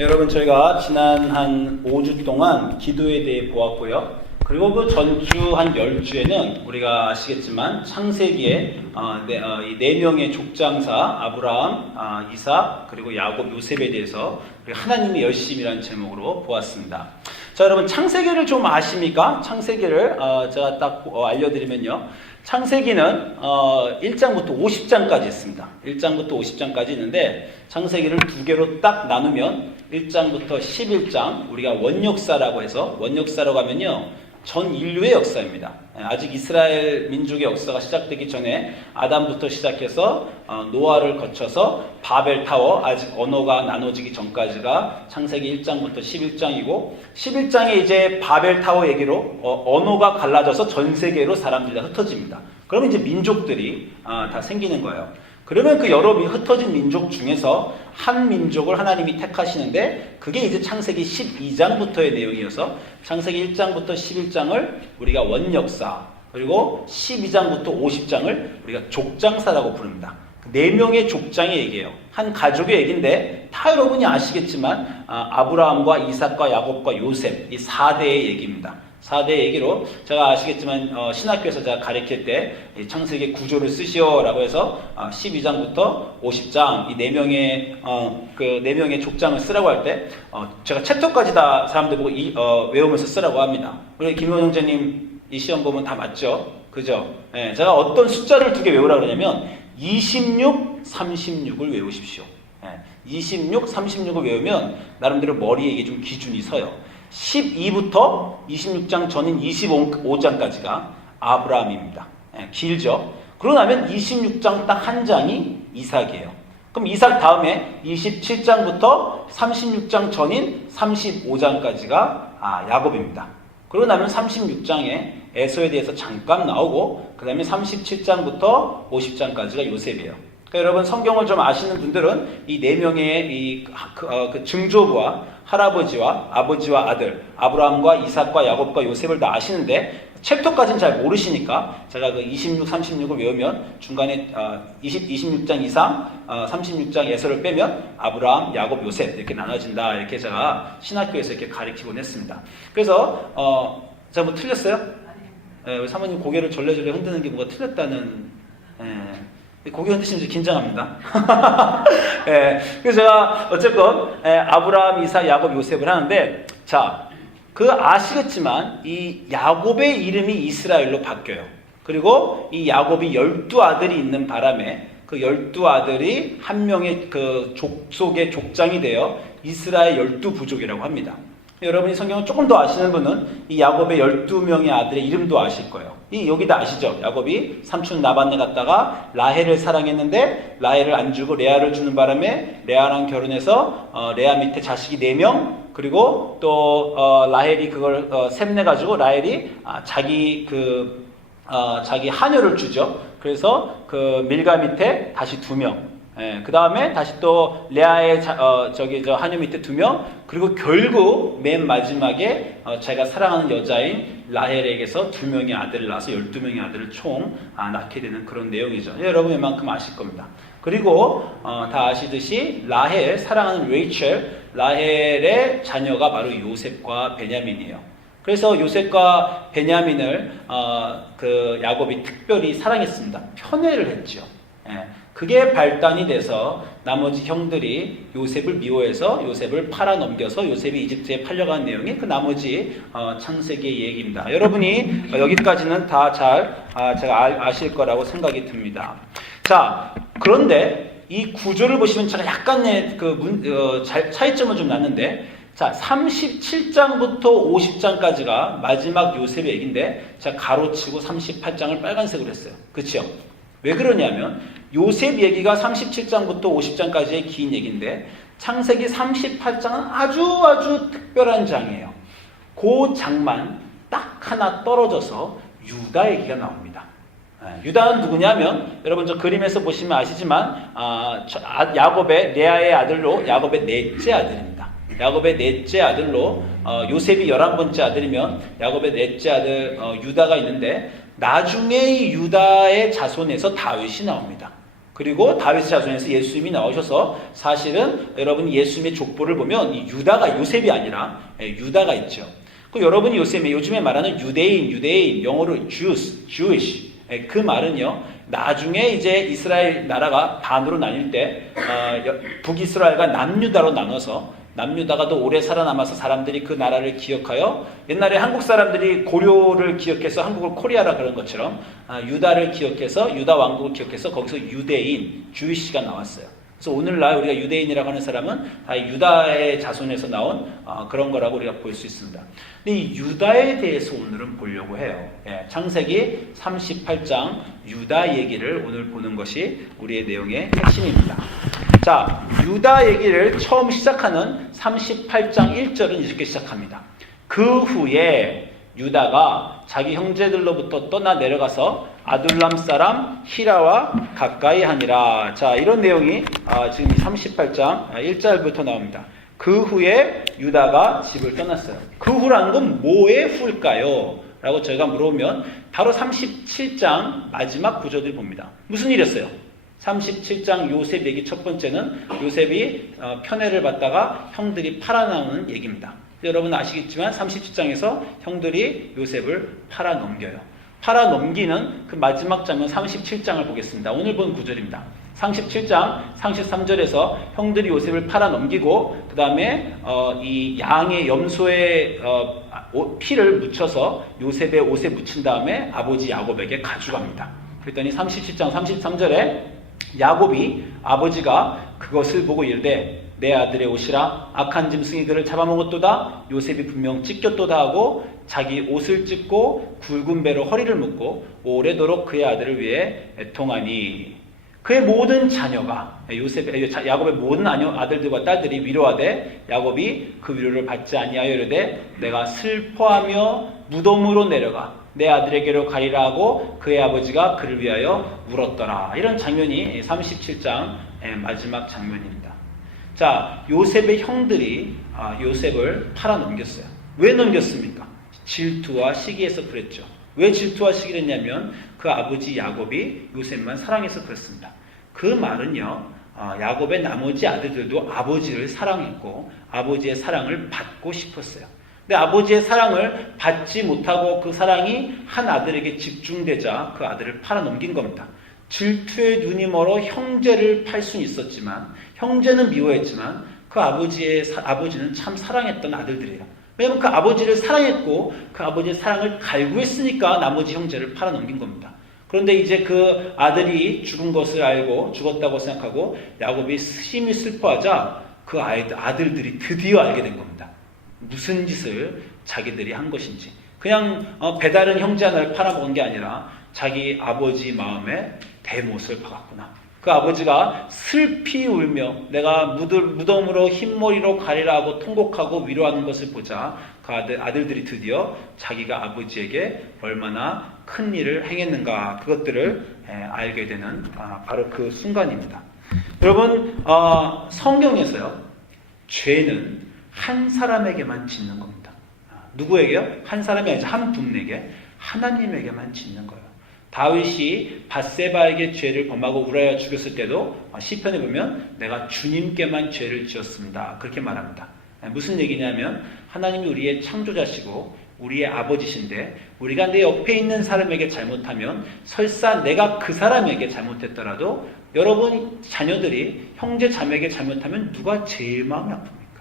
여러분, 저희가 지난 한 5주 동안 기도에 대해 보았고요. 그리고 그 전주 한 10주에는 우리가 아시겠지만 창세기에 이 4명의 족장사 아브라함, 이삭, 그리고 야곱, 요셉에 대해서 하나님의 열심이라는 제목으로 보았습니다. 자, 여러분, 창세기를 좀 아십니까? 창세기를 제가 딱 알려드리면요. 창세기는 1장부터 50장까지 있습니다. 1장부터 50장까지 있는데 창세기를 두 개로 딱 나누면 1장부터 11장, 우리가 원역사라고 해서, 원역사라고 하면요, 전 인류의 역사입니다. 아직 이스라엘 민족의 역사가 시작되기 전에 아담부터 시작해서 노아를 거쳐서 바벨타워, 아직 언어가 나눠지기 전까지가 창세기 1장부터 11장이고, 11장에 이제 바벨타워 얘기로 언어가 갈라져서 전 세계로 사람들이 다 흩어집니다. 그러면 이제 민족들이 다 생기는 거예요. 그러면 그 여러 흩어진 민족 중에서 한 민족을 하나님이 택하시는데, 그게 이제 창세기 12장부터의 내용이어서 창세기 1장부터 11장을 우리가 원역사, 그리고 12장부터 50장을 우리가 족장사라고 부릅니다. 4명의 족장의 얘기예요. 한 가족의 얘기인데, 다 여러분이 아시겠지만 아브라함과 이삭과 야곱과 요셉, 이 4대의 얘기입니다. 4대 얘기로, 제가 아시겠지만 신학교에서 제가 가르칠 때 창세기 구조를 쓰시오라고 해서 12장부터 50장 이 4명의 족장을 쓰라고 할 때 제가 챕터까지 다 사람들 보고 외우면서 쓰라고 합니다. 우리 김효원 형제님 이 시험 보면 다 맞죠? 그죠? 네, 제가 어떤 숫자를 2개 외우라고 그러냐면 26, 36을 외우십시오. 26, 36을 외우면 나름대로 머리에 이게 좀 기준이 서요. 12부터 26장 전인 25장까지가 아브라함입니다. 길죠? 그러고 나면 26장 딱 한 장이 이삭이에요. 그럼 이삭 다음에 27장부터 36장 전인 35장까지가 야곱입니다. 그러고 나면 36장에 에서에 대해서 잠깐 나오고, 그 다음에 37장부터 50장까지가 요셉이에요. 그러니까 여러분, 성경을 좀 아시는 분들은 이 4명의 그 증조부와 할아버지와 아버지와 아들, 아브라함과 이삭과 야곱과 요셉을 다 아시는데, 챕터까지는 잘 모르시니까 제가 그 26, 36을 외우면 중간에 26장 이상, 36장 에서를 빼면 아브라함, 야곱, 요셉 이렇게 나눠진다, 이렇게 제가 신학교에서 이렇게 가르치곤 했습니다. 그래서 제가 뭐 틀렸어요? 우리 사모님 고개를 절레절레 흔드는 게 뭐가 틀렸다는, 고개 흔드시면 긴장합니다. 그래서 제가 어쨌건 아브라함, 이삭, 야곱, 요셉을 하는데, 자, 아시겠지만 이 야곱의 이름이 이스라엘로 바뀌어요. 그리고 이 야곱이 12아들이 있는 바람에 그 12아들이 한 명의 그 족속의 족장이 되어 이스라엘 12부족이라고 합니다. 여러분이 성경을 조금 더 아시는 분은 이 야곱의 12명의 아들의 이름도 아실 거예요. 여기다 아시죠? 야곱이 삼촌 라반네 갔다가 라헬을 사랑했는데 라헬을 안 주고 레아를 주는 바람에 레아랑 결혼해서 레아 밑에 자식이 4명, 그리고 또 라헬이 그걸 셈내가지고 라헬이 자기 하녀를 주죠. 그래서 그 밀가 밑에 다시 2명. 그 다음에 다시 또 레아의 하녀 밑에 2명, 그리고 결국 맨 마지막에 자기가 사랑하는 여자인 라헬에게서 2명의 아들을 낳아서 12명의 아들을 총 낳게 되는 그런 내용이죠. 여러분 웬만큼 아실 겁니다. 그리고 다 아시듯이 라헬, 사랑하는 레이첼, 라헬의 자녀가 바로 요셉과 베냐민이에요. 그래서 요셉과 베냐민을 그 야곱이 특별히 사랑했습니다. 편애를 했죠. 그게 발단이 돼서 나머지 형들이 요셉을 미워해서 요셉을 팔아넘겨서 요셉이 이집트에 팔려간 내용이 그 나머지 창세기의 얘기입니다. 여러분이 여기까지는 다 잘 제가 아실 거라고 생각이 듭니다. 자, 그런데 이 구조를 보시면 제가 약간의 차이점을 좀 났는데, 자, 37장부터 50장까지가 마지막 요셉의 얘기인데, 제가 가로치고 38장을 빨간색으로 했어요. 그렇죠? 왜 그러냐면 요셉 얘기가 37장부터 50장까지의 긴 얘기인데, 창세기 38장은 아주 특별한 장이에요. 그 장만 딱 하나 떨어져서 유다 얘기가 나옵니다. 유다는 누구냐면, 여러분 저 그림에서 보시면 아시지만 야곱의 레아의 아들로 야곱의 넷째 아들입니다. 야곱의 넷째 아들로 요셉이 11번째 아들이면 야곱의 넷째 아들 유다가 있는데, 나중에 이 유다의 자손에서 다윗이 나옵니다. 그리고 다윗의 자손에서 예수님이 나오셔서 사실은 여러분 예수님의 족보를 보면 이 유다가 요셉이 아니라 유다가 있죠. 그 여러분이 요즘에 말하는 유대인, 영어로 Jewish. 그 말은요, 나중에 이제 이스라엘 나라가 반으로 나뉠 때, 북이스라엘과 남유다로 나눠서, 남유다가 더 오래 살아남아서 사람들이 그 나라를 기억하여, 옛날에 한국 사람들이 고려를 기억해서 한국을 코리아라 그런 것처럼, 유다를 기억해서, 유다 왕국을 기억해서 거기서 유대인, 주이시가 나왔어요. 그래서 오늘날 우리가 유대인이라고 하는 사람은 다 유다의 자손에서 나온 그런 거라고 우리가 볼 수 있습니다. 근데 이 유다에 대해서 오늘은 보려고 해요. 창세기 38장 유다 얘기를 오늘 보는 것이 우리의 내용의 핵심입니다. 자, 유다 얘기를 처음 시작하는 38장 1절은 이렇게 시작합니다. 그 후에 유다가 자기 형제들로부터 떠나 내려가서 아둘람 사람 히라와 가까이 하니라. 자, 이런 내용이 지금 38장 1절부터 나옵니다. 그 후에 유다가 집을 떠났어요. 그 후라는 건 뭐의 후일까요? 라고 저희가 물어보면 바로 37장 마지막 구절을 봅니다. 무슨 일이었어요? 37장 요셉 얘기 첫 번째는 요셉이 편애를 받다가 형들이 팔아나오는 얘기입니다. 여러분 아시겠지만 37장에서 형들이 요셉을 팔아넘겨요. 팔아넘기는 그 마지막 장면 37장을 보겠습니다. 오늘 본 구절입니다. 37장 33절에서 형들이 요셉을 팔아넘기고 그 다음에 이 양의 염소의 피를 묻혀서 요셉의 옷에 묻힌 다음에 아버지 야곱에게 가져갑니다. 그랬더니 37장 33절에 야곱이 아버지가 그것을 보고 이르되 내 아들의 옷이라 악한 짐승이 그를 잡아먹었도다. 요셉이 분명 찢겼도다 하고 자기 옷을 찢고 굵은 배로 허리를 묶고 오래도록 그의 아들을 위해 애통하니 그의 모든 자녀가 야곱의 모든 아들들과 딸들이 위로하되 야곱이 그 위로를 받지 아니하여 이르되 내가 슬퍼하며 무덤으로 내려가 내 아들에게로 가리라 하고 그의 아버지가 그를 위하여 울었더라. 이런 장면이 37장 마지막 장면입니다. 자, 요셉의 형들이 요셉을 팔아넘겼어요. 왜 넘겼습니까? 질투와 시기에서 그랬죠. 왜 질투와 시기를 했냐면 그 아버지 야곱이 요셉만 사랑해서 그랬습니다. 그 말은요, 야곱의 나머지 아들들도 아버지를 사랑했고 아버지의 사랑을 받고 싶었어요. 근데 아버지의 사랑을 받지 못하고 그 사랑이 한 아들에게 집중되자 그 아들을 팔아넘긴 겁니다. 질투의 눈이 멀어 형제를 팔 수는 있었지만 형제는 미워했지만 그 아버지는 참 사랑했던 아들들이에요. 왜냐하면 그 아버지를 사랑했고 그 아버지의 사랑을 갈구했으니까 나머지 형제를 팔아넘긴 겁니다. 그런데 이제 그 아들이 죽은 것을 알고 죽었다고 생각하고 야곱이 심히 슬퍼하자 그 아들들이 드디어 알게 된 겁니다. 무슨 짓을 자기들이 한 것인지. 그냥 배다른 형제 하나를 팔아먹은 게 아니라 자기 아버지 마음에 대못을 박았구나. 그 아버지가 슬피 울며 내가 무덤으로 흰머리로 가리라 하고 통곡하고 위로하는 것을 보자 그 아들들이 드디어 자기가 아버지에게 얼마나 큰 일을 행했는가 그것들을 알게 되는 바로 그 순간입니다. 여러분 성경에서요 죄는 한 사람에게만 짓는 겁니다. 누구에게요? 한 사람이 아니라 한 분에게 하나님에게만 짓는 거예요. 다윗이 밧세바에게 죄를 범하고 우라야 죽였을 때도 시편에 보면 내가 주님께만 죄를 지었습니다. 그렇게 말합니다. 무슨 얘기냐면 하나님이 우리의 창조자시고 우리의 아버지신데 우리가 내 옆에 있는 사람에게 잘못하면 설사 내가 그 사람에게 잘못했더라도 여러분 자녀들이 형제 자매에게 잘못하면 누가 제일 마음이 아픕니까?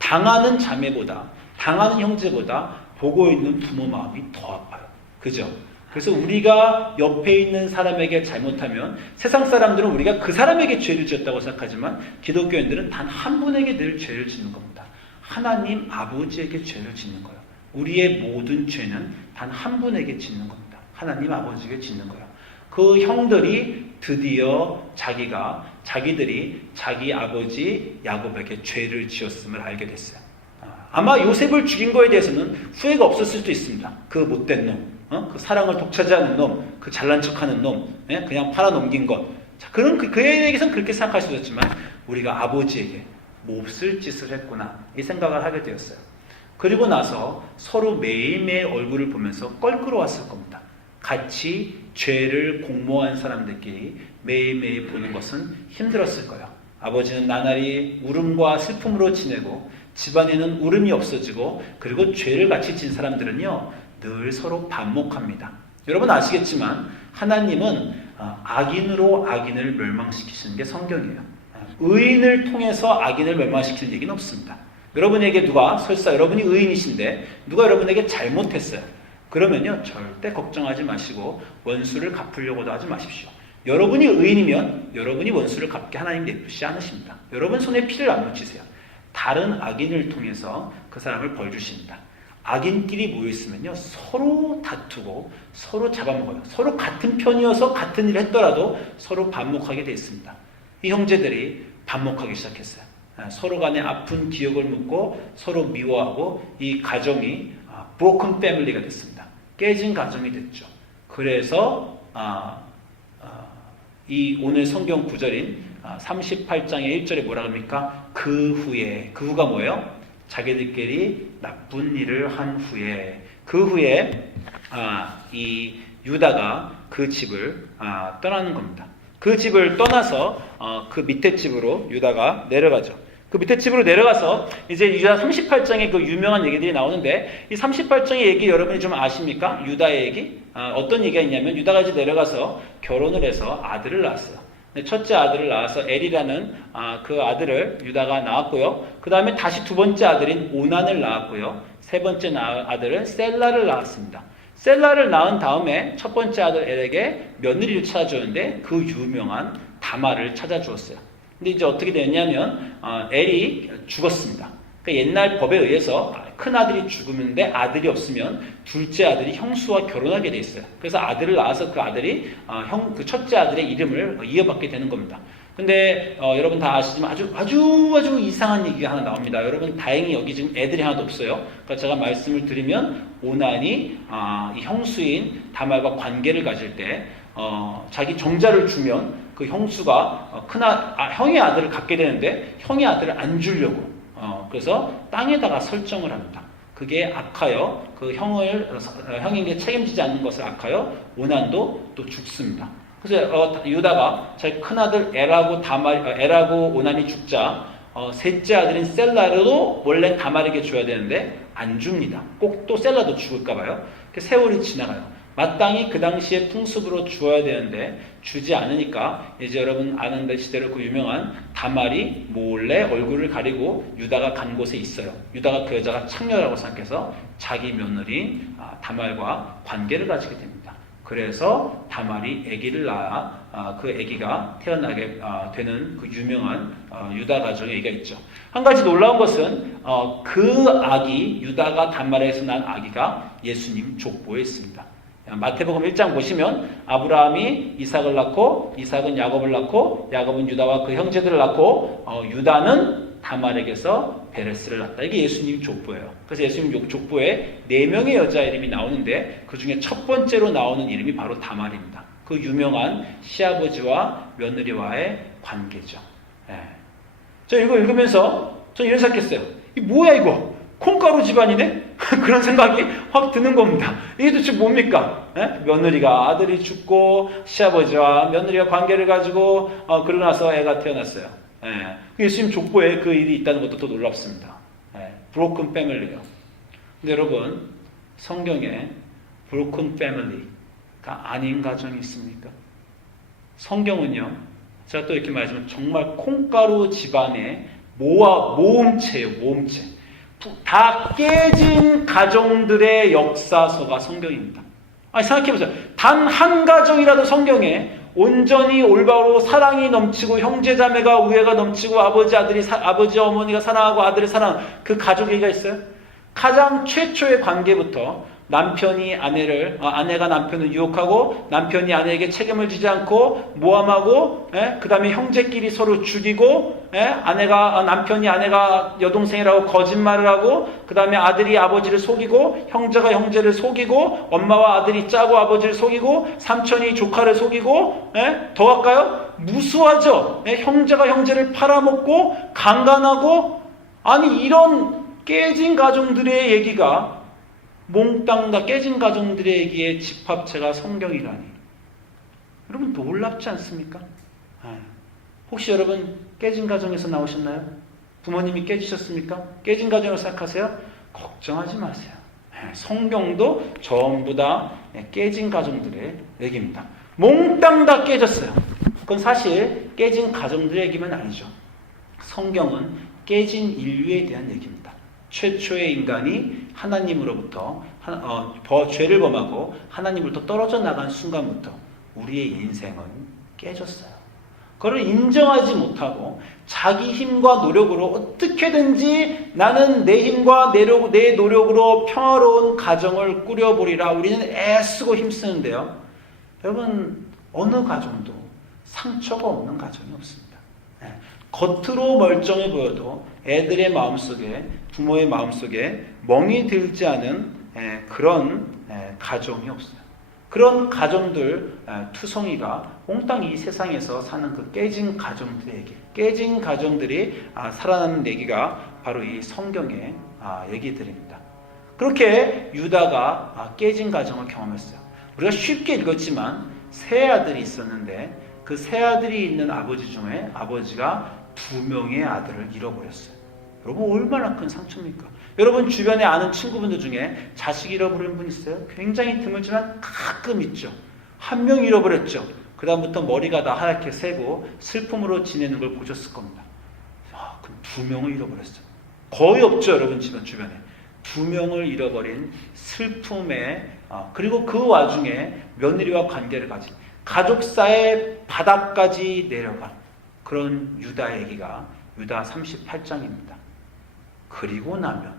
당하는 자매보다 당하는 형제보다 보고 있는 부모 마음이 더 아파요. 그죠? 그래서 우리가 옆에 있는 사람에게 잘못하면 세상 사람들은 우리가 그 사람에게 죄를 지었다고 생각하지만 기독교인들은 단 한 분에게 늘 죄를 짓는 겁니다. 하나님 아버지에게 죄를 짓는 거예요. 우리의 모든 죄는 단 한 분에게 짓는 겁니다. 하나님 아버지에게 짓는 거예요. 그 형들이 드디어 자기들이 자기 아버지 야곱에게 죄를 지었음을 알게 됐어요. 아마 요셉을 죽인 거에 대해서는 후회가 없었을 수도 있습니다. 그 못된 놈. 그 사랑을 독차지하는 놈, 그 잘난 척하는 놈, 그냥 팔아넘긴 것. 자, 그에 대해서는 그렇게 생각할 수 있었지만 우리가 아버지에게 몹쓸 짓을 했구나 이 생각을 하게 되었어요. 그리고 나서 서로 매일매일 얼굴을 보면서 껄끄러웠을 겁니다. 같이 죄를 공모한 사람들끼리 매일매일 보는 것은 힘들었을 거예요. 아버지는 나날이 울음과 슬픔으로 지내고 집안에는 울음이 없어지고 그리고 죄를 같이 진 사람들은요 늘 서로 반목합니다. 여러분 아시겠지만 하나님은 악인으로 악인을 멸망시키시는 게 성경이에요. 의인을 통해서 악인을 멸망시킬 얘기는 없습니다. 여러분에게 누가 설사 여러분이 의인이신데 누가 여러분에게 잘못했어요. 그러면요 절대 걱정하지 마시고 원수를 갚으려고도 하지 마십시오. 여러분이 의인이면 여러분이 원수를 갚게 하나님 내쁘시 않으십니다. 여러분 손에 피를 안 묻히세요. 다른 악인을 통해서 그 사람을 벌 주십니다. 악인끼리 모여있으면요 서로 다투고 서로 잡아먹어요. 서로 같은 편이어서 같은 일을 했더라도 서로 반목하게 되어 있습니다. 이 형제들이 반목하기 시작했어요. 서로 간에 아픈 기억을 묻고 서로 미워하고 이 가정이 broken family가 됐습니다. 깨진 가정이 됐죠. 그래서 이 오늘 성경 구절인 38장의 1절에 뭐라 합니까? 그 후가 뭐예요? 자기들끼리 나쁜 일을 한 후에 그 후에 이 유다가 그 집을 떠나는 겁니다. 그 집을 떠나서 그 밑에 집으로 유다가 내려가죠. 그 밑에 집으로 내려가서 이제 유다 38장에 그 유명한 얘기들이 나오는데 이 38장의 얘기 여러분이 좀 아십니까? 유다의 얘기? 어떤 얘기가 있냐면 유다가 이제 내려가서 결혼을 해서 아들을 낳았어요. 첫째 아들을 낳아서 엘이라는 그 아들을 유다가 낳았고요. 그 다음에 다시 두 번째 아들인 오난을 낳았고요. 세 번째 아들은 셀라를 낳았습니다. 셀라를 낳은 다음에 첫 번째 아들 엘에게 며느리를 찾아주었는데 그 유명한 다말을 찾아주었어요. 근데 이제 어떻게 됐냐면 엘이 죽었습니다. 그러니까 옛날 법에 의해서 큰 아들이 죽으는데 아들이 없으면 둘째 아들이 형수와 결혼하게 돼 있어요. 그래서 아들을 낳아서 그 아들이 그 첫째 아들의 이름을 이어받게 되는 겁니다. 근데 여러분 다 아시지만 아주 이상한 얘기가 하나 나옵니다. 여러분 다행히 여기 지금 애들이 하나도 없어요. 그러니까 제가 말씀을 드리면 오난이 이 형수인 다말과 관계를 가질 때 자기 정자를 주면 그 형수가 형의 아들을 갖게 되는데 형의 아들을 안 주려고 그래서 땅에다가 설정을 합니다. 그게 악하여 그 형에게 책임지지 않는 것을 악하여 오난도 또 죽습니다. 그래서 유다가 자기 큰아들 엘하고 오난이 죽자 셋째 아들인 셀라도 원래 다말에게 줘야 되는데 안 줍니다. 꼭 또 셀라도 죽을까 봐요. 세월이 지나가요. 마땅히 그 당시에 풍습으로 주어야 되는데 주지 않으니까 이제 여러분 아는 대로 그 유명한 다말이 몰래 얼굴을 가리고 유다가 간 곳에 있어요. 유다가 그 여자가 창녀라고 생각해서 자기 며느리인 다말과 관계를 가지게 됩니다. 그래서 다말이 아기를 낳아 그 아기가 태어나게 되는 그 유명한 유다 가정의 얘기가 있죠. 한 가지 놀라운 것은 그 아기 유다가 다말에서 난 아기가 예수님 족보에 있습니다. 마태복음 1장 보시면 아브라함이 이삭을 낳고 이삭은 야곱을 낳고 야곱은 유다와 그 형제들을 낳고 유다는 다말에게서 베레스를 낳았다. 이게 예수님 족보예요. 그래서 예수님 족보에 4명의 여자 이름이 나오는데 그 중에 첫 번째로 나오는 이름이 바로 다말입니다. 그 유명한 시아버지와 며느리와의 관계죠. 저 이거 읽으면서 저 이런 생각했어요. 이 뭐야 이거? 콩가루 집안이네? 그런 생각이 확 드는 겁니다. 이게 도대체 뭡니까? 며느리가 아들이 죽고 시아버지와 며느리가 관계를 가지고 그러고 나서 애가 태어났어요. 예수님 족보에 그 일이 있다는 것도 또 놀랍습니다. 브로큰 패밀리요. 근데 여러분 성경에 브로큰 패밀리가 아닌 가정이 있습니까? 성경은요. 제가 또 이렇게 말하지만 정말 콩가루 집안의 모음체예요. 모음체. 다 깨진 가정들의 역사서가 성경입니다. 생각해보세요. 단 한 가정이라도 성경에 온전히 올바로 사랑이 넘치고 형제자매가 우애가 넘치고 아버지 어머니가 사랑하고 아들을 사랑하는 그 가족 얘기가 있어요? 가장 최초의 관계부터 남편이 아내가 남편을 유혹하고 남편이 아내에게 책임을 지지 않고 모함하고 그 다음에 형제끼리 서로 죽이고 남편이 아내가 여동생이라고 거짓말을 하고 그 다음에 아들이 아버지를 속이고 형제가 형제를 속이고 엄마와 아들이 짜고 아버지를 속이고 삼촌이 조카를 속이고 더 할까요? 무수하죠. 형제가 형제를 팔아먹고 강간하고 이런 깨진 가정들의 얘기가 몽땅 다 깨진 가정들의 얘기의 집합체가 성경이라니. 여러분 놀랍지 않습니까? 혹시 여러분 깨진 가정에서 나오셨나요? 부모님이 깨지셨습니까? 깨진 가정을 생각하세요? 걱정하지 마세요. 성경도 전부 다 깨진 가정들의 얘기입니다. 몽땅 다 깨졌어요. 그건 사실 깨진 가정들의 얘기만 아니죠. 성경은 깨진 인류에 대한 얘기입니다. 최초의 인간이 하나님으로부터 죄를 범하고 하나님으로부터 떨어져 나간 순간부터 우리의 인생은 깨졌어요. 그걸 인정하지 못하고 자기 힘과 노력으로 어떻게든지 나는 내 힘과 내 노력으로 평화로운 가정을 꾸려보리라 우리는 애쓰고 힘쓰는데요. 여러분 어느 가정도 상처가 없는 가정이 없습니다. 겉으로 멀쩡해 보여도 애들의 마음속에 부모의 마음속에 멍이 들지 않은 그런 가정이 없어요. 그런 가정들 투성이가 몽땅 이 세상에서 사는 그 깨진 가정들의 얘기, 깨진 가정들이 살아나는 얘기가 바로 이 성경의 얘기들입니다. 그렇게 유다가 깨진 가정을 경험했어요. 우리가 쉽게 읽었지만 세 아들이 있었는데 그 세 아들이 있는 아버지 중에 아버지가 2명의 아들을 잃어버렸어요. 여러분 얼마나 큰 상처입니까? 여러분 주변에 아는 친구분들 중에 자식 잃어버린 분 있어요? 굉장히 드물지만 가끔 있죠. 한 명 잃어버렸죠. 그 다음부터 머리가 다 하얗게 새고 슬픔으로 지내는 걸 보셨을 겁니다. 그럼 2명을 잃어버렸어요. 거의 없죠 여러분 주변에. 2명을 잃어버린 슬픔에 그리고 그 와중에 며느리와 관계를 가진 가족사의 바닥까지 내려간 그런 유다의 얘기가 유다 38장입니다. 그리고 나면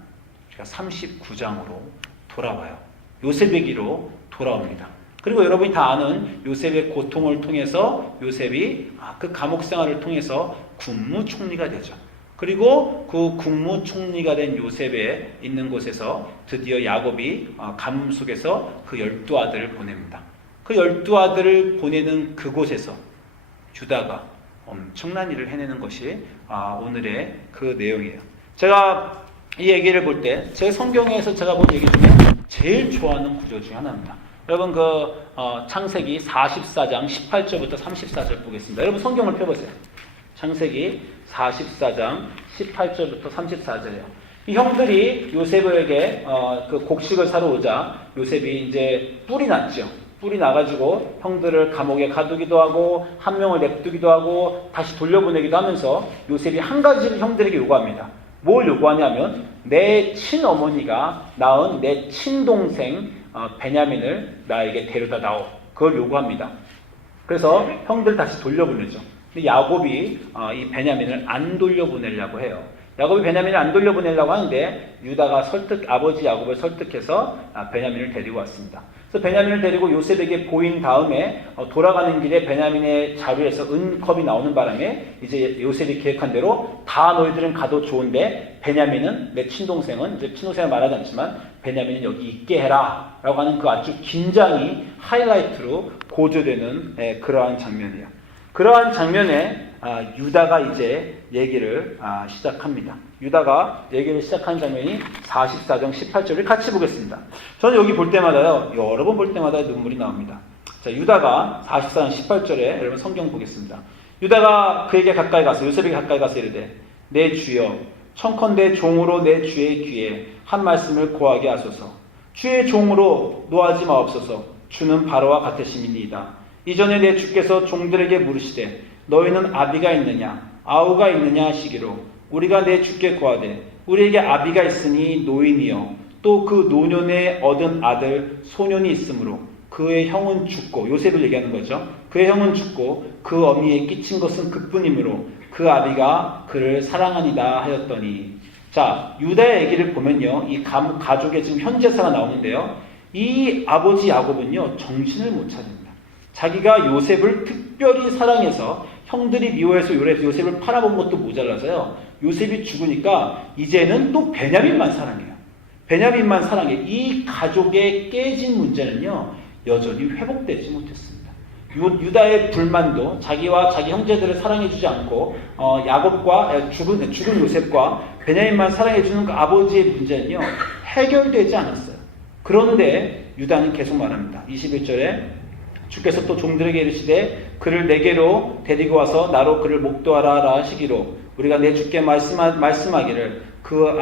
우리가 39장으로 돌아와요. 요셉 얘기로 돌아옵니다. 그리고 여러분이 다 아는 요셉의 고통을 통해서 요셉이 그 감옥 생활을 통해서 국무총리가 되죠. 그리고 그 국무총리가 된 요셉에 있는 곳에서 드디어 야곱이 가뭄 속에서 그 12아들을 보냅니다. 그 12아들을 보내는 그곳에서 유다가 엄청난 일을 해내는 것이 오늘의 그 내용이에요. 제가 이 얘기를 볼 때 제 성경에서 제가 본 얘기 중에 제일 좋아하는 구조 중에 하나입니다. 여러분 창세기 44장 18절부터 34절 보겠습니다. 여러분 성경을 펴보세요. 창세기 44장 18절부터 34절이에요. 이 형들이 요셉에게 그 곡식을 사러 오자 요셉이 이제 뿔이 났죠. 뿔이 나가지고 형들을 감옥에 가두기도 하고 한 명을 냅두기도 하고 다시 돌려보내기도 하면서 요셉이 한 가지를 형들에게 요구합니다. 뭘 요구하냐면 내 친어머니가 낳은 내 친동생 베냐민을 나에게 데려다 다오. 그걸 요구합니다. 그래서 형들 다시 돌려보내죠. 근데 야곱이 이 베냐민을 안 돌려보내려고 해요. 야곱이 베냐민을 안 돌려보내려고 하는데 유다가 아버지 야곱을 설득해서 베냐민을 데리고 왔습니다. 그래서 베냐민을 데리고 요셉에게 보인 다음에 돌아가는 길에 베냐민의 자루에서 은컵이 나오는 바람에 이제 요셉이 계획한 대로 다 너희들은 가도 좋은데 베냐민은 내 친동생은 이제 친동생을 말하지 않지만 베냐민은 여기 있게 해라 라고 하는 그 아주 긴장이 하이라이트로 고조되는 그러한 장면이에요. 그러한 장면에 유다가 이제 얘기를 시작합니다. 유다가 얘기를 시작한 장면이 44장 18절을 같이 보겠습니다. 저는 여기 볼 때마다요, 여러 번 볼 때마다 눈물이 나옵니다. 자, 유다가 44장 18절에 여러분 성경 보겠습니다. 유다가 그에게 가까이 가서 요셉에게 가까이 가서 이르되 내 주여 청컨대 종으로 내 주의 귀에 한 말씀을 고하게 하소서. 주의 종으로 노하지 마옵소서. 주는 바로와 같으심이니이다. 이전에 내 주께서 종들에게 물으시되 너희는 아비가 있느냐 아우가 있느냐 하시기로 우리가 내 주께 고하되 우리에게 아비가 있으니 노인이요 또 그 노년에 얻은 아들 소년이 있으므로 그의 형은 죽고 요셉을 얘기하는 거죠. 그의 형은 죽고 그 어미에 끼친 것은 그뿐이므로 그 아비가 그를 사랑하니다 하였더니. 자, 유다의 얘기를 보면요 이 가족의 지금 현재사가 나오는데요 이 아버지 야곱은요 정신을 못 차립니다. 자기가 요셉을 특별히 사랑해서 형들이 미워해서 요셉을 팔아본 것도 모자라서요. 요셉이 죽으니까 이제는 또 베냐민만 사랑해요. 베냐민만 사랑해. 이 가족의 깨진 문제는요. 여전히 회복되지 못했습니다. 유다의 불만도 자기와 자기 형제들을 사랑해주지 않고 야곱과 죽은 요셉과 베냐민만 사랑해주는 그 아버지의 문제는요. 해결되지 않았어요. 그런데 유다는 계속 말합니다. 21절에 주께서 또 종들에게 이르시되 그를 내게로 데리고 와서 나로 그를 목도하라 하시기로 우리가 내 주께 말씀하기를 그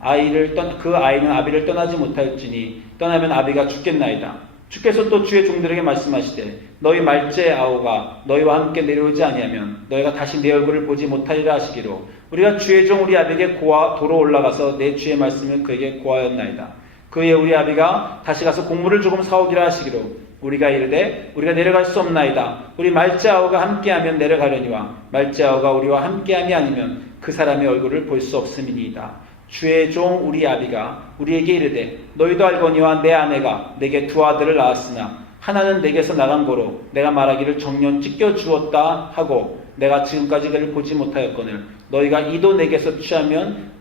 아이는 아비를 떠나지 못할지니 떠나면 아비가 죽겠나이다. 주께서 또 주의 종들에게 말씀하시되 너희 말째 아우가 너희와 함께 내려오지 아니하면 너희가 다시 내 얼굴을 보지 못하리라 하시기로 우리가 주의 종 우리 아비에게 도로 올라가서 내 주의 말씀을 그에게 고하였나이다. 그에 우리 아비가 다시 가서 곡물을 조금 사오기라 하시기로 우리가 이르되 우리가 내려갈 수 없나이다. 우리 말째 아우가 함께하면 내려가려니와 말째 아우가 우리와 함께함이 아니면 그 사람의 얼굴을 볼 수 없음이니이다. 주의 종 우리 아비가 우리에게 이르되 너희도 알거니와 내 아내가 내게 두 아들을 낳았으나 하나는 내게서 나간 거로 내가 말하기를 정년 찢겨 주었다 하고 내가 지금까지 그를 보지 못하였거늘 너희가 이도 내게서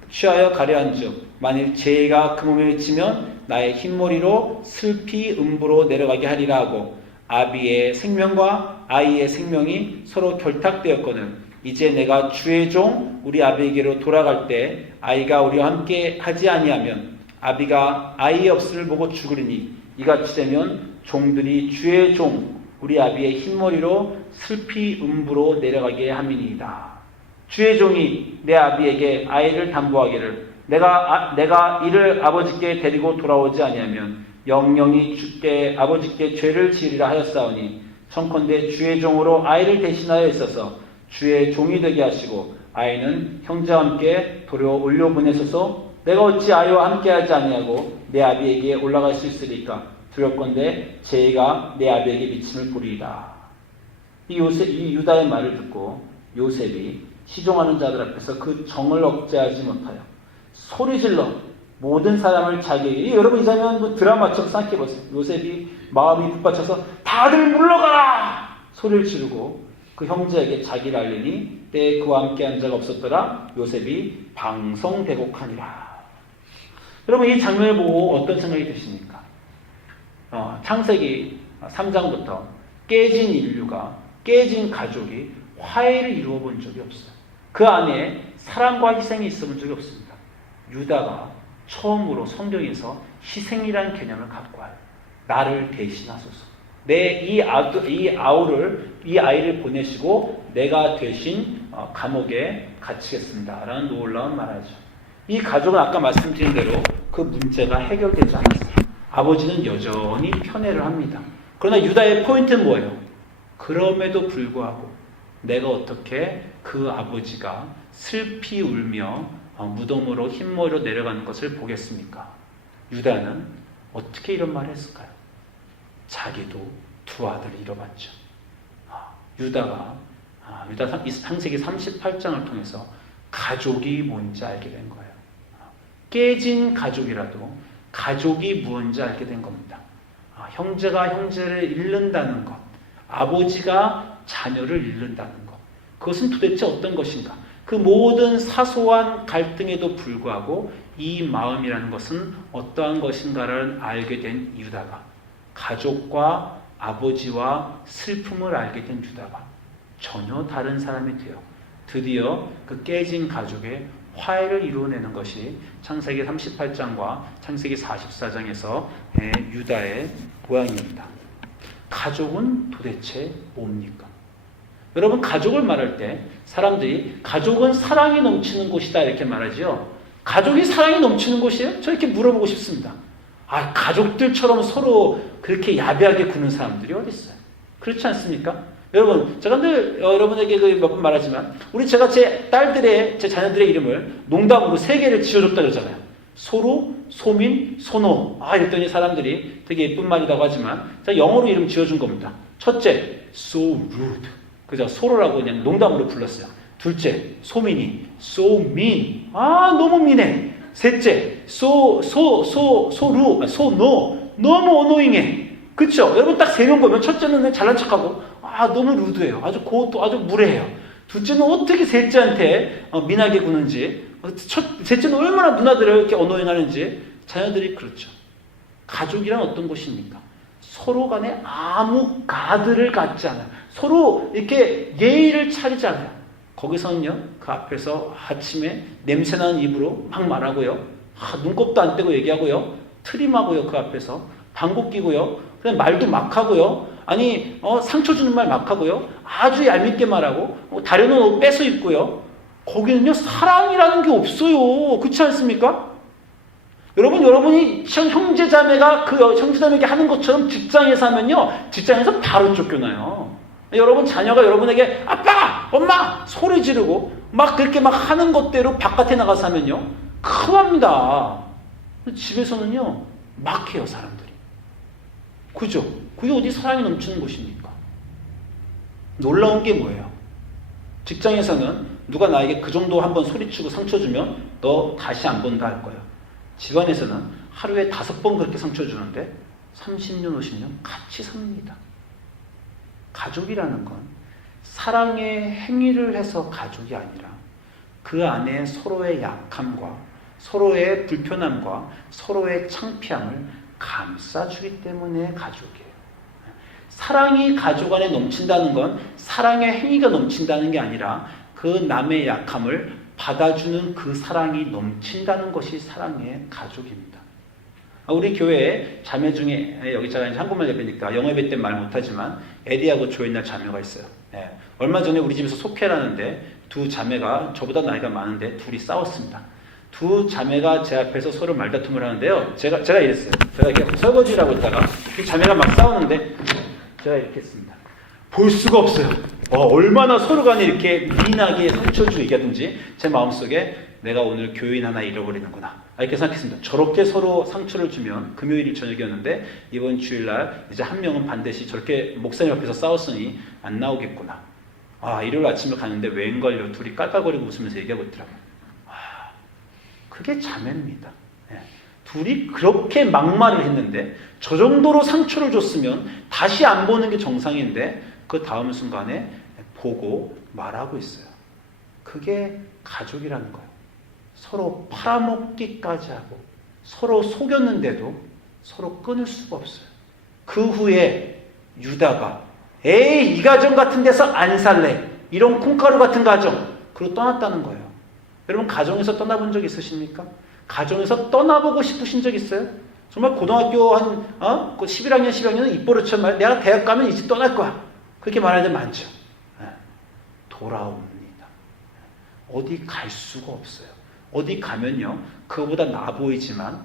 취하여 가려 한즉 만일 죄가 그 몸에 미치면 나의 흰머리로 슬피 음부로 내려가게 하리라 하고 아비의 생명과 아이의 생명이 서로 결탁되었거늘 이제 내가 주의 종 우리 아비에게로 돌아갈 때 아이가 우리와 함께 하지 아니하면 아비가 아이의 없음을 보고 죽으리니 이같이 되면 종들이 주의 종 우리 아비의 흰머리로 슬피 음부로 내려가게 함이니이다. 주의 종이 내 아비에게 아이를 담보하기를 내가 이를 아버지께 데리고 돌아오지 아니하면 영영이 아버지께 죄를 지으리라 하였사오니 청컨대 주의 종으로 아이를 대신하여 있어서 주의 종이 되게 하시고 아이는 형제와 함께 도로 올려보내소서. 내가 어찌 아이와 함께하지 아니하고 내 아비에게 올라갈 수 있으리까 두렵건대 죄가 내 아비에게 미침을 보리이다. 이 유다의 말을 듣고 요셉이 시종하는 자들 앞에서 그 정을 억제하지 못하여 소리질러 모든 사람을 자기에게 여러분 이 장면 드라마처럼 생각해보세요. 요셉이 마음이 북받쳐서 다들 물러가라 소리를 지르고 그 형제에게 자기를 알리니 때에 그와 함께한 자가 없었더라. 요셉이 방성대곡하니라. 여러분 이 장면을 보고 어떤 생각이 드십니까? 창세기 3장부터 깨진 인류가 깨진 가족이 화해를 이루어 본 적이 없어요. 그 안에 사랑과 희생이 있어 본 적이 없습니다. 유다가 처음으로 성경에서 희생이라는 개념을 갖고 와요. 나를 대신하소서. 이 아이를 보내시고 내가 대신 감옥에 갇히겠습니다. 라는 놀라운 말이죠. 이 가족은 아까 말씀드린 대로 그 문제가 해결되지 않았어요. 아버지는 여전히 편애를 합니다. 그러나 유다의 포인트는 뭐예요? 그럼에도 불구하고 내가 어떻게 그 아버지가 슬피 울며 무덤으로 흰머리로 내려가는 것을 보겠습니까? 유다는 어떻게 이런 말을 했을까요? 자기도 두 아들을 잃어봤죠. 유다가 창세기 38장을 통해서 가족이 뭔지 알게 된 거예요. 깨진 가족이라도 가족이 무엇인지 알게 된 겁니다. 형제가 형제를 잃는다는 것, 아버지가 자녀를 잃는다는 것, 그것은 도대체 어떤 것인가? 그 모든 사소한 갈등에도 불구하고 이 마음이라는 것은 어떠한 것인가를 알게 된 유다가 가족과 아버지와 슬픔을 알게 된 유다가 전혀 다른 사람이 되어 드디어 그 깨진 가족의 화해를 이루어내는 것이 창세기 38장과 창세기 44장에서 유다의 모양입니다. 가족은 도대체 뭡니까? 여러분 가족을 말할 때 사람들이 가족은 사랑이 넘치는 곳이다 이렇게 말하죠. 가족이 사랑이 넘치는 곳이에요? 저 이렇게 물어보고 싶습니다. 가족들처럼 서로 그렇게 야비하게 구는 사람들이 어디 있어요? 그렇지 않습니까? 여러분, 제가 늘 여러분에게 몇 번 말하지만 제가 제 자녀들의 이름을 농담으로 3개를 지어줬다 그러잖아요. 소로, 소민, 소노. 이랬더니 사람들이 되게 예쁜 말이라고 하지만 제가 영어로 이름 지어준 겁니다. 첫째, so rude. 그죠? 소로라고 그냥 농담으로 불렀어요. 둘째, 소민이 so mean. 너무 민해. 셋째, 소루, 소노. 너무 어노잉해. 그쵸? 여러분 딱 3명 보면 첫째는 잘난 척하고 너무 루드해요. 아주 무례해요. 둘째는 어떻게 셋째한테 민하게 구는지, 셋째는 얼마나 누나들을 이렇게 어노잉하는지. 자녀들이 그렇죠. 가족이란 어떤 것입니까? 서로 간에 아무 가드를 갖지 않아요. 서로 이렇게 예의를 차리지 않아요. 거기서는요, 그 앞에서 아침에 냄새나는 입으로 막 말하고요. 눈곱도 안 떼고 얘기하고요. 트림하고요, 그 앞에서. 방귀 끼고요. 그냥 말도 막 하고요. 아니 상처 주는 말 막 하고요. 아주 얄밉게 말하고 다려놓은 옷 뺏어 입고요. 거기는요 사랑이라는 게 없어요. 그렇지 않습니까? 여러분이 형제자매가 그 형제자매에게 하는 것처럼 직장에서 하면요. 직장에서 바로 쫓겨나요. 여러분 자녀가 여러분에게 아빠, 엄마 소리 지르고 막 그렇게 막 하는 것대로 바깥에 나가서 하면요. 큰일 납니다. 집에서는요. 막 해요 사람들이. 그죠? 그게 어디 사랑이 넘치는 곳입니까? 놀라운 게 뭐예요? 직장에서는 누가 나에게 그 정도 한번 소리치고 상처 주면 너 다시 안 본다 할 거예요. 집안에서는 하루에 5번 그렇게 상처 주는데 30년, 50년 같이 삽니다. 가족이라는 건 사랑의 행위를 해서 가족이 아니라 그 안에 서로의 약함과 서로의 불편함과 서로의 창피함을 감싸주기 때문에 가족이에요. 사랑이 가족 안에 넘친다는 건 사랑의 행위가 넘친다는 게 아니라 그 남의 약함을 받아주는 그 사랑이 넘친다는 것이 사랑의 가족입니다. 우리 교회에 자매 중에 여기 제가 한국말 예배니까 영어 예배 때 말 못하지만 에디하고 조인날 자매가 있어요. 예. 얼마 전에 우리 집에서 속회라는데 두 자매가 저보다 나이가 많은데 둘이 싸웠습니다. 두 자매가 제 앞에서 서로 말다툼을 하는데요. 제가 이랬어요. 제가 이렇게 설거지를 하고 있다가 두 자매가 막 싸우는데 제가 이렇게 했습니다. 볼 수가 없어요. 얼마나 서로 간에 이렇게 미인하게 상처 주고 얘기하든지 제 마음속에 내가 오늘 교인 하나 잃어버리는구나. 이렇게 생각했습니다. 저렇게 서로 상처를 주면 금요일 저녁이었는데 이번 주일날 이제 한 명은 반드시 저렇게 목사님 앞에서 싸웠으니 안 나오겠구나. 일요일 아침에 가는데 웬걸요. 둘이 깔깔거리고 웃으면서 얘기하고 있더라고요. 그게 자매입니다. 둘이 그렇게 막말을 했는데 저 정도로 상처를 줬으면 다시 안 보는 게 정상인데 그 다음 순간에 보고 말하고 있어요. 그게 가족이라는 거예요. 서로 팔아먹기까지 하고 서로 속였는데도 서로 끊을 수가 없어요. 그 후에 유다가 이 가정 같은 데서 안 살래. 이런 콩가루 같은 가정. 그리고 떠났다는 거예요. 여러분 가정에서 떠나본 적 있으십니까? 가정에서 떠나보고 싶으신 적 있어요? 정말 고등학교 한 11학년, 12학년은 입버릇처럼 말 내가 대학 가면 이제 떠날 거야. 그렇게 말하는 데 많죠. 돌아옵니다. 어디 갈 수가 없어요. 어디 가면요. 그거보다 나아 보이지만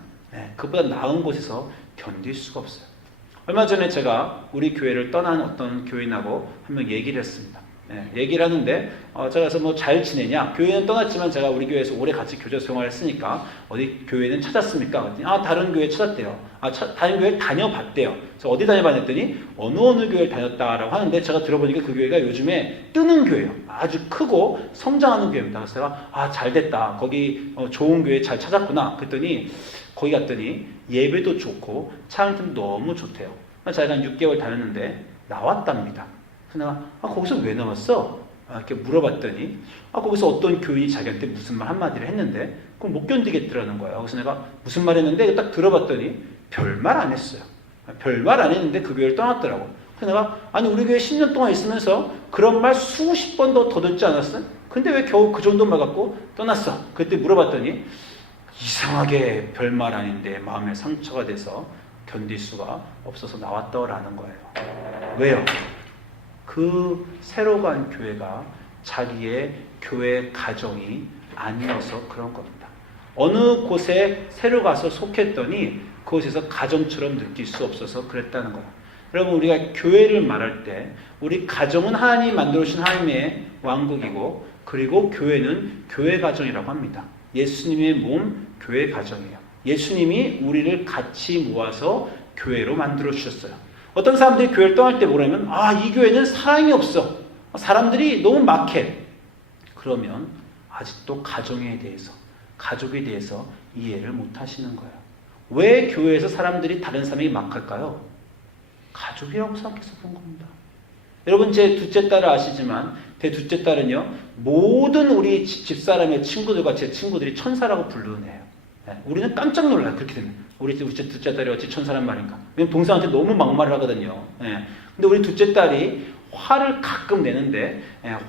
그보다 나은 곳에서 견딜 수가 없어요. 얼마 전에 제가 우리 교회를 떠난 어떤 교인하고 한 명 얘기를 했습니다. 얘기를 하는데 제가 그래서 뭐 잘 지내냐? 교회는 떠났지만 제가 우리 교회에서 오래 같이 교제 생활을 했으니까 어디 교회는 찾았습니까? 그랬더니 다른 교회 찾았대요. 다른 교회를 다녀봤대요. 그래서 어디 다녀봤더니 어느 교회를 다녔다라고 하는데 제가 들어보니까 그 교회가 요즘에 뜨는 교회예요. 아주 크고 성장하는 교회입니다. 그래서 제가 잘 됐다. 거기 좋은 교회 잘 찾았구나. 그랬더니 거기 갔더니 예배도 좋고 찬양팀도 너무 좋대요. 제가 한 6개월 다녔는데 나왔답니다. 그래서 내가 거기서 왜 나왔어? 이렇게 물어봤더니 거기서 어떤 교인이 자기한테 무슨 말 한마디를 했는데 그걸 못 견디겠더라는 거예요. 그래서 내가 무슨 말 했는데 딱 들어봤더니 별말 안 했어요. 별말 안 했는데 그 교회를 떠났더라고. 그래서 내가 우리 교회 10년 동안 있으면서 그런 말 수십 번 더 듣지 않았어? 근데 왜 겨우 그 정도 말 갖고 떠났어? 그때 물어봤더니 이상하게 별말 아닌데 마음에 상처가 돼서 견딜 수가 없어서 나왔더라는 거예요. 왜요? 그 새로 간 교회가 자기의 교회 가정이 아니어서 그런 겁니다. 어느 곳에 새로 가서 속했더니 그곳에서 가정처럼 느낄 수 없어서 그랬다는 거예요. 여러분 우리가 교회를 말할 때 우리 가정은 하나님이 만들어주신 하나님의 왕국이고 그리고 교회는 교회 가정이라고 합니다. 예수님의 몸 교회 가정이에요. 예수님이 우리를 같이 모아서 교회로 만들어주셨어요. 어떤 사람들이 교회를 떠날 때 뭐라면 이 교회는 사랑이 없어. 사람들이 너무 막해. 그러면 아직도 가정에 대해서 가족에 대해서 이해를 못 하시는 거예요. 왜 교회에서 사람들이 다른 사람에게 막할까요? 가족이라고 생각해서 그런 겁니다. 여러분 제 둘째 딸을 아시지만 제 둘째 딸은요 모든 우리 집사람의 친구들과 제 친구들이 천사라고 부르는 애예요. 우리는 깜짝 놀라요. 그렇게 되면 우리 둘째 딸이 어찌 천사란 말인가. 왜냐면 동생한테 너무 막말을 하거든요. 근데 우리 둘째 딸이 화를 가끔 내는데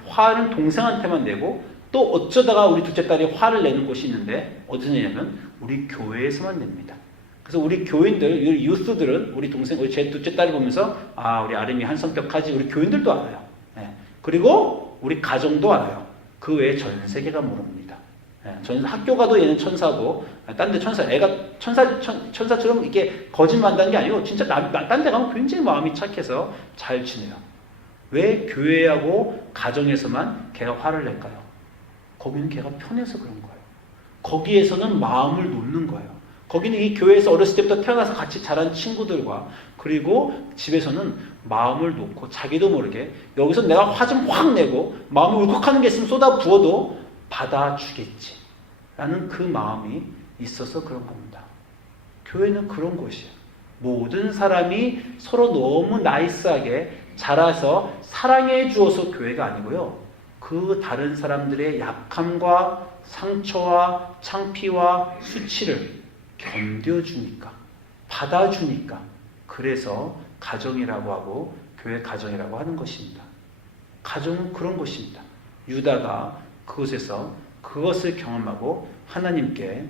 화는 동생한테만 내고 또 어쩌다가 우리 둘째 딸이 화를 내는 곳이 있는데 어디서 내냐면 우리 교회에서만 냅니다. 그래서 우리 교인들, 우리 유스들은 우리 동생, 우리 제 둘째 딸이 보면서 아 우리 아름이 한 성격하지. 우리 교인들도 알아요. 예. 그리고 우리 가정도 알아요. 그 외에 전 세계가 모릅니다. 예. 전 학교 가도 얘는 천사고, 딴 데 천사, 애가 천사처럼 이게 거짓말한다는 게 아니고 진짜 딴 데 가면 굉장히 마음이 착해서 잘 지내요. 왜 교회하고 가정에서만 걔가 화를 낼까요? 거기는 걔가 편해서 그런 거예요. 거기에서는 마음을 놓는 거예요. 거기는 이 교회에서 어렸을 때부터 태어나서 같이 자란 친구들과 그리고 집에서는 마음을 놓고 자기도 모르게 여기서 내가 화 좀 확 내고 마음이 울컥하는 게 있으면 쏟아 부어도 받아주겠지 라는 그 마음이 있어서 그런 겁니다. 교회는 그런 곳이에요. 모든 사람이 서로 너무 나이스하게 자라서 사랑해 주어서 교회가 아니고요. 그 다른 사람들의 약함과 상처와 창피와 수치를 견뎌주니까, 받아주니까, 그래서 가정이라고 하고 교회 가정이라고 하는 것입니다. 가정은 그런 것입니다. 유다가 그곳에서 그것을 경험하고 하나님께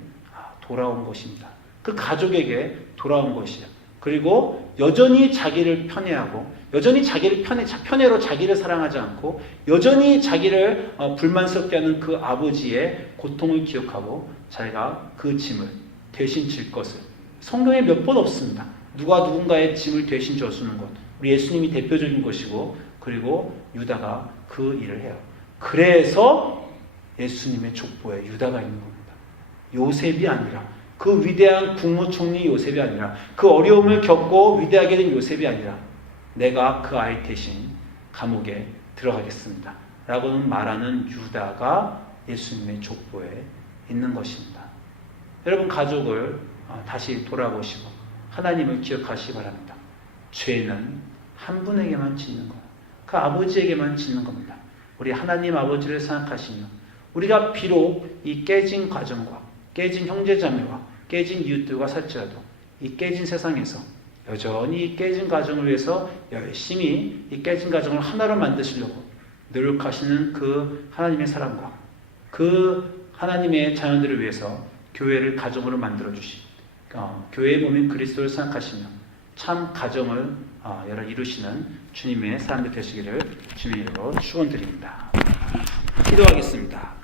돌아온 것입니다. 그 가족에게 돌아온 것이에요. 그리고 여전히 자기를 편애하고 여전히 자기를 편애로 자기를 사랑하지 않고 여전히 자기를 불만스럽게 하는 그 아버지의 고통을 기억하고 자기가 그 짐을 대신 질 것을 성경에 몇 번 없습니다. 누가 누군가의 짐을 대신 져주는 것. 우리 예수님이 대표적인 것이고 그리고 유다가 그 일을 해요. 그래서 예수님의 족보에 유다가 있는 겁니다. 요셉이 아니라 그 위대한 국무총리 요셉이 아니라 그 어려움을 겪고 위대하게 된 요셉이 아니라 내가 그 아이 대신 감옥에 들어가겠습니다. 라고는 말하는 유다가 예수님의 족보에 있는 것입니다. 여러분 가족을 다시 돌아보시고 하나님을 기억하시기 바랍니다. 죄는 한 분에게만 짓는 거예요. 그 아버지에게만 짓는 겁니다. 우리 하나님 아버지를 생각하시며 우리가 비록 이 깨진 가정과 깨진 형제자매와 깨진 이웃들과 살지라도 이 깨진 세상에서 여전히 이 깨진 가정을 위해서 열심히 이 깨진 가정을 하나로 만드시려고 노력하시는 그 하나님의 사랑과 그 하나님의 자녀들을 위해서 교회를 가정으로 만들어주신 교회의 몸인 그리스도를 생각하시며 참 가정을 이루시는 주님의 사람들 되시기를 주님의 이름으로 축원드립니다. 기도하겠습니다.